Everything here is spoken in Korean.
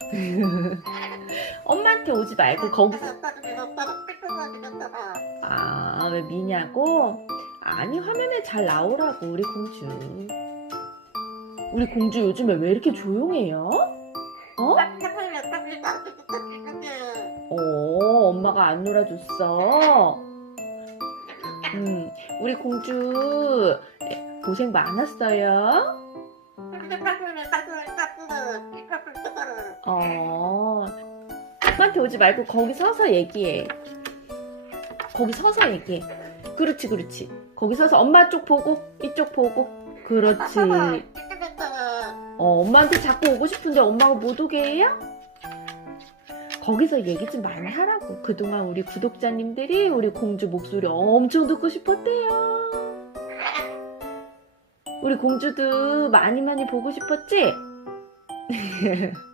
엄마한테 오지 말고 거기 아, 왜 미냐고? 아니, 화면에 잘 나오라고, 우리 공주. 우리 공주 요즘에 왜 이렇게 조용해요? 어? 어, 엄마가 안 놀아줬어. 음, 우리 공주 고생 많았어요. 어, 엄마한테 오지 말고 거기 서서 얘기해. 거기 서서 얘기해. 그렇지, 그렇지. 거기 서서 엄마 쪽 보고, 이쪽 보고. 그렇지. 어, 엄마한테 자꾸 오고 싶은데 엄마가 못 오게 해요? 거기서 얘기 좀 많이 하라고. 그동안 우리 구독자님들이 우리 공주 목소리 엄청 듣고 싶었대요. 우리 공주도 많이 많이 보고 싶었지?